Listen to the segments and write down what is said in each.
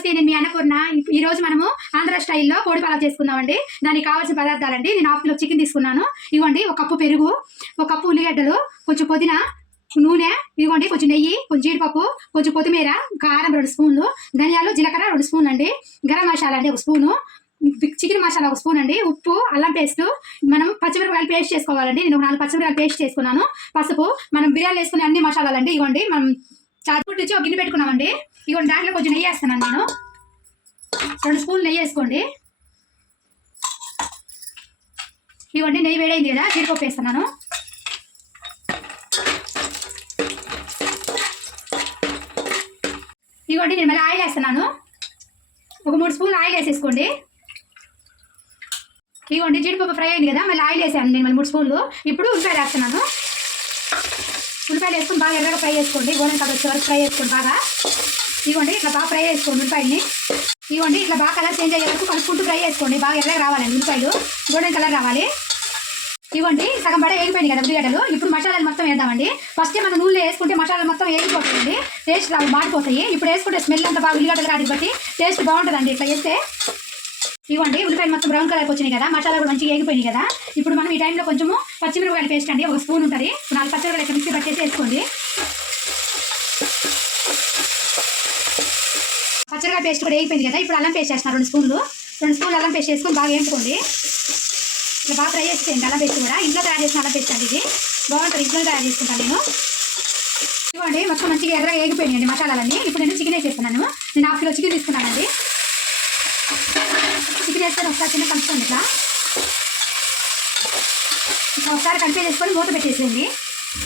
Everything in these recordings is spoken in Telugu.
నమస్తే నేను మీ అన్నపూర్ణ. ఈ- రోజు మనము ఆంధ్ర స్టైల్లో కోడి పలావ్ చేసుకుందామండి. దానికి కావాల్సిన పదార్థాలండి. నేను హాఫ్ కిలో చికెన్ తీసుకున్నాను. ఇవ్వండి ఒక కప్పు పెరుగు ఒక కప్పు ఉల్లిగడ్డలు కొంచెం పుదీనా నూనె ఇవ్వండి కొంచెం నెయ్యి కొంచెం జీడిపప్పు కొంచెం కొత్తిమీర కారం రెండు స్పూన్లు ధనియాలు జీలకర్ర రెండు స్పూన్ అండి గరం మసాలా అండి ఒక స్పూను చికెన్ మసాలా ఒక స్పూన్ అండి ఉప్పు అల్లం పేస్ట్ మనం పచ్చిమిరపకాయలు పేస్ట్ చేసుకోవాలండి. నేను ఒక నాలుగు పచ్చిమిరపకాయలు పేస్ట్ చేసుకున్నాను. పసుపు మనం బిర్యానీ వేసుకునే అన్ని మసాలాలండి. ఇవ్వండి మనం చాటుపుట్టి ఒక గిన్నె పెట్టుకున్నామండి. ఇవ్వండి దాంట్లో కొంచెం నెయ్యి వేస్తున్నాను నేను. రెండు స్పూన్లు నెయ్యి వేసుకోండి. ఇవ్వండి నెయ్యి వేడైంది కదా జీడిపప్పు వేస్తున్నాను. ఇదిగోండి నేను మళ్ళీ ఆయిల్ వేస్తున్నాను. ఒక మూడు స్పూన్లు ఆయిల్ వేసేసుకోండి. ఇవ్వండి జీడిపప్పు ఫ్రై అయింది కదా మళ్ళీ ఆయిల్ వేసాను నేను మళ్ళీ మూడు స్పూన్లు. ఇప్పుడు ఉల్లిపాయలు వేస్తున్నాను. ఉల్లిపాయలు వేసుకొని బాగా ఎర్రగా ఫ్రై చేసుకోండి. గోధుమ కలర్ వచ్చే వరకు ఫ్రై చేసుకోండి బాగా. ఇవ్వండి ఇట్లా బాగా ఫ్రై చేసుకోండి ఉల్లిపాయలని. ఇవ్వండి ఇట్లా బాగా కలర్ చేంజ్ అయ్యే వరకు కలుపుకుంటూ ఫ్రై చేసుకోండి. బాగా ఎర్రగా రావాలండి ఉల్లిపాయలు. గోల్డెన్ కలర్ రావాలి. ఇవ్వండి సగం పడ వేగిపోయింది కదా ఉల్లిగడ్డలు. ఇప్పుడు మసాలాలు మొత్తం వేద్దామండి. ఫస్ట్ మనం నూనె వేసుకుంటే మసాలాలు మొత్తం వేగిపోతుంది టేస్ట్ రావు మాడిపోతాయి. ఇప్పుడు వేసుకుంటే స్మెల్ అంతా బాగా ఉల్లిగడ్డలు కాదు బట్టి టేస్ట్ బాగుంటుందండి. ఇట్లా వేస్తే ఇవ్వండి. ఉల్లిపాయలు మొత్తం బ్రౌన్ కలర్ వచ్చినాయి కదా మసాలా కూడా మంచిగా వేగిపోయినాయి కదా. ఇప్పుడు మనం ఈ టైంలో కొంచెము పచ్చిమిరపకాయలు పేస్ట్ అండి. ఒక స్పూన్ ఉంటుంది. నాలుగు పచ్చిమిరపకాయలు ఇక్కడ మిక్సీ పట్టేసి వేసుకోండి. పచ్చడికాయ పేస్ట్ కూడా వేగిపోయింది కదా ఇప్పుడు అల్లం పేస్ట్ చేస్తున్నారు రెండు స్పూన్లు రెండు స్పూన్లు అల్లం పేస్ట్ వేసుకొని బాగా వేపుకోండి. ఇట్లా బాగా ఫ్రై చేసేయండి అల్లం పేస్ట్ కూడా. ఇంట్లో తయారు చేసిన అల్లం పేస్ట్ అండి ఇది. బాగుంటుంది ఇంట్లో తయారు చేసుకుంటాను నేను. ఇవ్వండి మొత్తం మంచిగా ఎర్రగా వేగిపోయినాయండి మసాలాలన్నీ. ఇప్పుడు నేను చికెన్ వేసేస్తున్నాను. నేను హాఫ్ కిలో చికెన్ తీసుకున్నానండి. చికెన్ వేసుకొని ఒకసారి చిన్న కలుపుకోండి ఇట్లా. ఇట్లా ఒకసారి కలిపే చేసుకొని మూత పెట్టేసేయండి.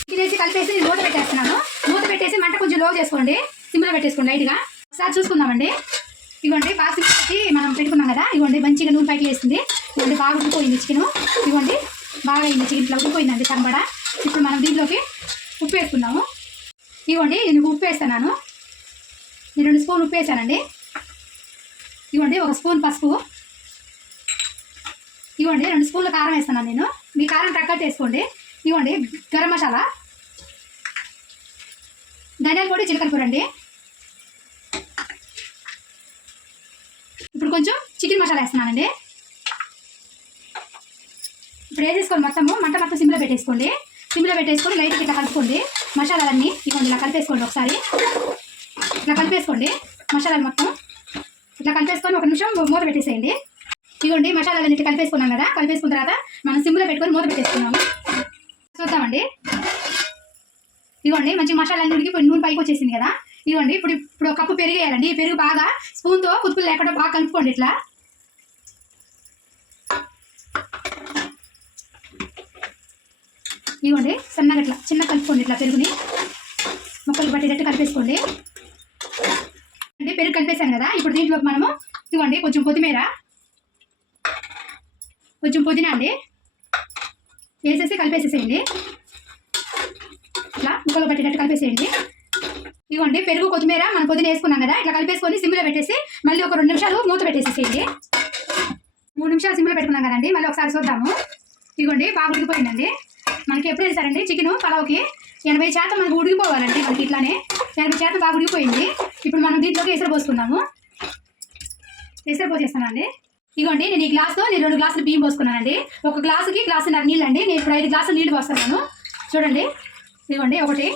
చికెన్ వేసి కలిపేసి నేను మూత పెట్టేస్తున్నాను. మూత పెట్టేసి మంట కొంచెం లో చేసుకోండి. సిమ్లో పెట్టేసుకోండి లైట్గా ఒకసారి చూసుకుందామండి. ఇవ్వండి బాగా మనం పెట్టుకున్నాం కదా ఇవ్వండి మంచిగా నూనె పైకి వేసింది ఇవ్వండి బాగా ఉడికిపోయింది చికెన్. ఇవ్వండి బాగా అయింది చికెన్ ఇట్లా ఉడికిపోయిందండి కనబడ ఇప్పుడు మనం దీంట్లోకి ఉప్పు వేసుకుందాము. ఇవ్వండి నేను ఉప్పు వేస్తున్నాను. నేను రెండు స్పూన్ ఉప్పు వేసానండి. ఇవ్వండి ఒక స్పూన్ పసుపు. ఇవ్వండి రెండు స్పూన్ల కారం వేస్తున్నాను నేను. మీ కారం తగ్గట్టు వేసుకోండి. ఇవ్వండి గరం మసాలా. ధనియాల పొడి జీలకర్ర కూర అండి. ఇప్పుడు కొంచెం చికెన్ మసాలా వేస్తున్నానండి. ఇప్పుడు వేసేసుకోండి మొత్తము? మంట మొత్తం సిమ్లో పెట్టేసుకోండి. సిమ్లో పెట్టేసుకొని లైట్గా ఇట్లా కలుపుకోండి. మసాలాలన్నీ ఇవ్వండి ఇలా కలిపేసుకోండి ఒకసారి. ఇట్లా కలిపేసుకోండి మసాలాలు మొత్తం. ఇట్లా కలిపేసుకొని ఒక నిమిషం మూత పెట్టేసేయండి. ఇదిగోండి మసాలాలు అన్నిటి కలిపేసుకున్నాం కదా కలిపేసుకున్న తర్వాత మనం సిమ్లో పెట్టుకొని మూత పెట్టేసుకున్నాము చూద్దామండి. ఇదిగోండి మంచి మసాలాన్ని ఉడికి నూనె పైకి వచ్చేసింది కదా. ఇదిగోండి ఇప్పుడు ఇప్పుడు ఒక కప్పు పెరుగు వేయాలండి. ఈ పెరుగు బాగా స్పూన్తో కుతుకులు లేకుండా బాగా కలుపుకోండి ఇట్లా. ఇవ్వండి సన్నగా ఇట్లా చిన్న కలుపుకోండి ఇట్లా పెరుగుని. మొక్కలు పట్టేటట్టు కలిపేసుకోండి. అంటే పెరుగు కలిపేసాను కదా. ఇప్పుడు దీంట్లోకి మనము ఇవ్వండి కొంచెం కొత్తిమీర కొంచెం పుదీనా అండి. వేసేసి కలిపేసేసేయండి. ఇట్లా ముక్కలు పట్టేటట్టు కలిపేసేయండి. ఇవ్వండి పెరుగు కొత్తిమీర మనం పుదీనా వేసుకున్నాం కదా ఇట్లా కలిపేసుకొని సిమ్లో పెట్టేసి మళ్ళీ ఒక రెండు నిమిషాలు మూత పెట్టేసేసేయండి. మూడు నిమిషాలు సిమ్లో పెట్టుకున్నాం కదండి మళ్ళీ ఒకసారి చూద్దాము. ఇదిగోండి బాగా ఉడికిపోయిందండి. మనకి ఎప్పుడు వేస్తారండి చికెన్ పలావ్కి ఎనభై శాతం మనకు ఉడికిపోవాలండి మనకి ఇట్లానే. ఎనభై శాతం బాగా ఉడికిపోయింది. ఇప్పుడు మనం దీంట్లోకి ఎసరు పోసుకుందాము. ఎసరు పోసేస్తానండి. ఇదిగోండి నేను ఈ గ్లాస్లో నేను రెండు గ్లాసులు బియ్యం పోసుకున్నానండి. ఒక గ్లాసుకి గ్లాసు నాకు నీళ్ళు అండి నేను ఇప్పుడు ఐదు గ్లాసులు నీళ్ళు పోస్తున్నాను. చూడండి ఇదిగోండి ఒకటి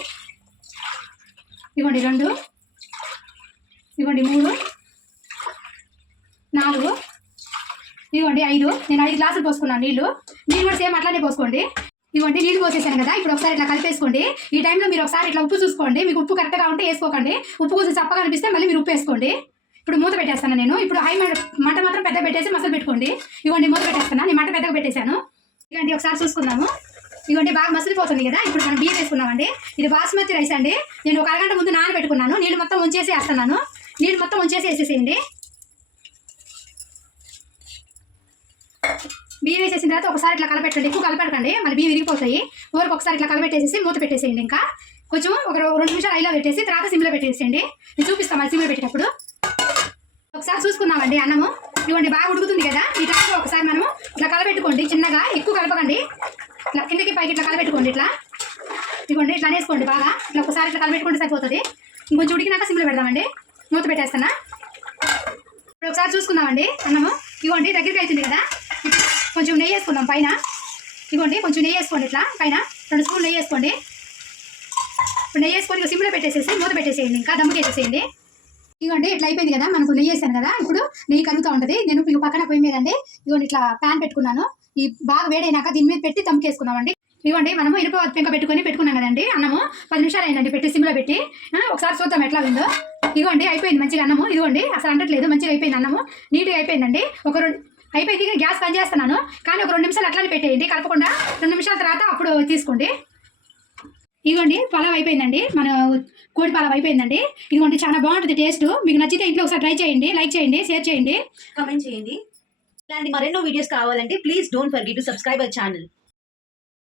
ఇదిగోండి రెండు ఇదిగోండి మూడు నాలుగు ఇదిగోండి ఐదు. నేను ఐదు గ్లాసులు పోసుకున్నాను నీళ్ళు నీళ్ళు కూడా సేమ్ అట్లానే పోసుకోండి. ఇదిగోండి నీళ్ళు పోసేసాను కదా ఇప్పుడు ఒకసారి ఇట్లా కలిపేసుకోండి. ఈ టైంలో మీరు ఒకసారి ఇట్లా ఉప్పు చూసుకోండి. మీకు ఉప్పు కరెక్ట్గా ఉంటే వేసుకోకండి. ఉప్పు కొంచెం చప్పగా అనిపిస్తే మళ్ళీ మీరు ఉప్పు వేసుకోండి. ఇప్పుడు మూత పెట్టేస్తాను నేను. ఇప్పుడు హై మంట మంట మాత్రం పెద్ద పెట్టేసి మసలు పెట్టుకోండి. ఇవ్వండి మూత పెట్టేస్తాను? నేను మంట పెద్దగా పెట్టేశాను. ఇలాంటి ఒకసారి చూసుకుందాము. ఇవ్వండి బాగా మసిలిపోతుంది కదా? ఇప్పుడు మనం బియ్యం వేసుకున్నామండి ఇది బాస్మతి రైస్ అండి. నేను ఒక అరగంట ముందు నానబెట్టుకున్నాను. నీళ్ళు మొత్తం ఉంచేసి వేస్తున్నాను. నీళ్ళు మొత్తం ఉంచేసి వేసేసేయండి. బియ్యం వేసేసిన తర్వాత ఒకసారి ఇట్లా కలపెట్టండి. ఎక్కువ కలపెట్టకండి. మళ్ళీ బియ్యం విరిగిపోతాయి. ఊరికి ఒకసారి ఇట్లా కలపెట్టేసి మూత పెట్టేసేయండి ఇంకా. కొంచెం ఒక రెండు నిమిషాలు ఐలో పెట్టేసి తర్వాత సిమ్లో పెట్టేసేయండి. నేను చూపిస్తాను మళ్ళీ సిమ్లో పెట్టేటప్పుడు. ఒకసారి చూసుకుందామండి అన్నము. ఇవ్వండి బాగా ఉడుకుతుంది కదా? ఈ టైంలో ఒకసారి మనము ఇట్లా కలపెట్టుకోండి చిన్నగా ఎక్కువ కలపకండి. ఇట్లా కిందకి పైకి ఇట్లా కలపెట్టుకోండి ఇట్లా. ఇవ్వండి ఇట్లా అనేసుకోండి బాగా. ఇట్లా ఒకసారి ఇట్లా కలపెట్టుకుంటే సరిపోతుంది. ఇంకొంచెం ఉడికినాక సిమ్లో పెడదామండి. మూత పెట్టేస్తానా ఇప్పుడు ఒకసారి చూసుకుందామండి అన్నము. ఇవ్వండి దగ్గరికి అవుతుంది కదా? కొంచెం నెయ్యి వేసుకుందాం పైన. ఇవ్వండి కొంచెం నెయ్యి వేసుకోండి ఇట్లా పైన. రెండు స్పూన్లు నెయ్యి వేసుకోండి. ఇప్పుడు నెయ్యి వేసుకొని ఇక సిమ్లో పెట్టేసేసి మూత పెట్టేసేయండి ఇంకా దమ్ముకేసేసేయండి. ఇదిగోండి ఇట్లా అయిపోయింది కదా మనకు నెయ్యి వేసాను కదా ఇప్పుడు నెయ్యి కలుగుతూ ఉంటుంది. నేను ఇక పక్కన పొయ్యి మీద అండి ఇదిగోండి ఇట్లా ప్యాన్ పెట్టుకున్నాను. ఈ బాగా వేడైనాక దీని మీద పెట్టి తమ్ముకేసుకున్నామండి ఇదిగోండి మనము ఇనుప పెంక పెట్టుకొని పెట్టుకున్నాం కదండి అన్నము. పది నిమిషాలు అయిందండి పెట్టి సిమ్లో పెట్టి. ఒకసారి చూద్దాం ఎట్లా ఉందో. ఇదిగోండి అయిపోయింది మంచిగా అన్నము. ఇదిగోండి అసలు అంటట్లేదు మంచిగా అయిపోయింది అన్నము. నీట్గా అయిపోయిందండి. ఒక రెండు అయిపోయింది ఇక గ్యాస్ బంద్ చేస్తున్నాను. కానీ ఒక రెండు నిమిషాలు అట్లానే పెట్టేయండి కలపకుండా రెండు నిమిషాల తర్వాత అప్పుడు తీసుకోండి. ఇదిగోండి పలావ్ అయిపోయిందండి. మన కోడి పలావ్ అయిపోయిందండి. ఇదిగోండి చాలా బాగుంటుంది టేస్ట్. మీకు నచ్చితే ఇంట్లో ఒకసారి ట్రై చేయండి లైక్ చేయండి షేర్ చేయండి. కమెంట్ చేయండి. ఇలాంటి మరెన్నో వీడియోస్ కావాలంటే please don't forget to subscribe our channel.